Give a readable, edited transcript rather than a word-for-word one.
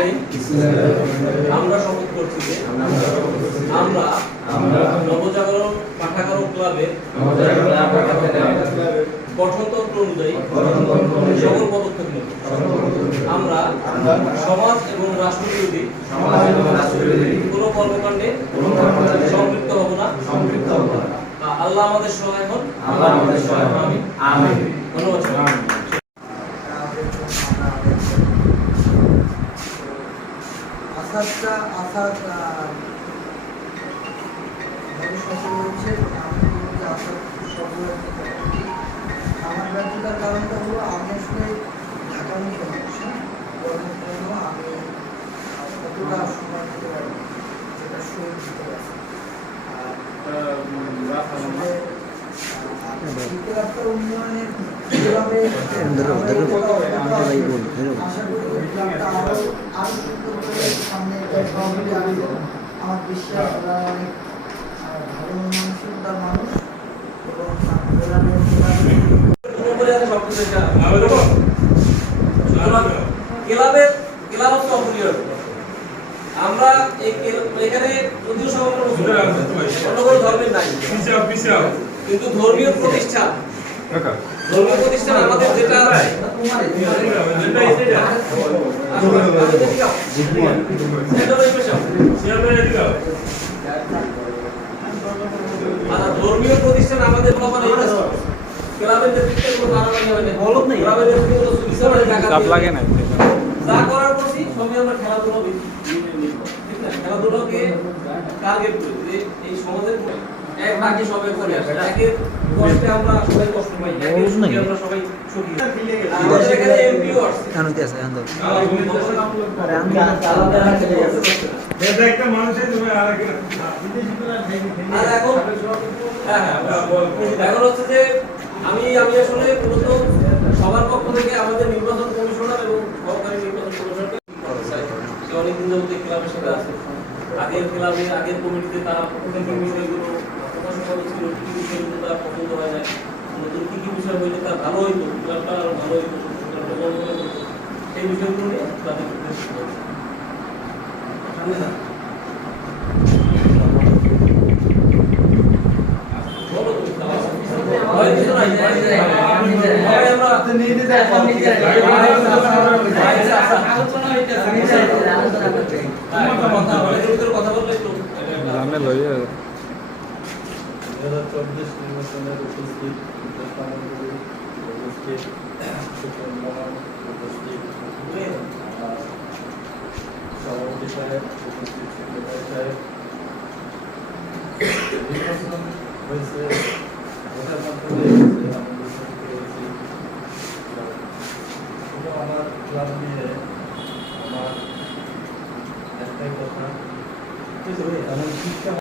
রহিম। আমরা শপথ করছি যে আমরা নবজাগরণ পাঠাগারক ক্লাবের গঠনতন্ত্র অনুযায়ী সকল পদক্ষেপ নেব। আমরা সমাজ এবং রাষ্ট্রবিরোধী কোনো কর্মকাণ্ডে সম্পৃক্ত হব না। আল্লাহ আমাদের সহায় হন। আমিন। ধন্যবাদ। আসাদ সফল হয়েছে। আমার ব্যর্থতার কারণটা হলো আমি আসলে ঢাকামুখী মানুষ, কর্মের জন্য আমি কতটা সময় দিতে পারি যেটা শরীর দিতে পারছি। ক্লাবটার উন্নয়নের যেভাবে আশা করি ক্লাবটা আরো সুন্দর করে সামনে আসবে। আমার বিশ্বাস ওরা অনেক ভালো মানসিকতার মানুষ এবং আমরা এখানে যদিও ধর্মের নাই, কিন্তু ধর্মীয় প্রতিষ্ঠান আমাদের যেটা ধর্মীয় প্রতিষ্ঠান আমাদের ক্লাবের নেতৃত্বে কোনো মারামারি হয় না, ক্লাবের নেতৃত্বে কোনো সুবিচার টাকা লাগে না। যা করার করছি সবই আমরা খেলাধুলা ঠিক না, খেলাধুলাকে টার্গেট করি যে এই সমাজের এক বাকি সবাই করে আসে, একের কষ্টে আমরা সবাই কষ্ট পাই, একের সুখে আমরা সবাই সুখী। আমাদের এখানে এমপিও আসছে আনন্দ আছে আনন্দ একটা মানুষের তুমি আর এখন এখন হচ্ছে যে আমি আসলে মূলত সবার পক্ষ থেকে আমাদের নির্বাচন কমিশনার এবং সহকারী নির্বাচন কমিশনারকে অনেকদিন যাবত ক্লাবের সাথে আছে। আগের কমিটিতে তারা বিষয়গুলো প্রকাশন করেছিল, কি কি বিষয়গুলো তার পছন্দ হয় না, নতুন কি কি বিষয় হইলে তার ভালো হইতো, ক্লাবটা আরো ভালো হইতো, সেই বিষয়গুলো নিয়ে তাদের কথা বললে একটু 2024 নির্বাচনের উপস্থিত সভাপতি সাহেব, উপস্থিত সেক্রেটারি সাহেব, নির্বাচন হয়েছে ভোটের মাধ্যমে আমাদের সাথে পেয়েছি। আমার ক্লাব নিয়ে আমার একটাই কথা, এমন শিক্ষা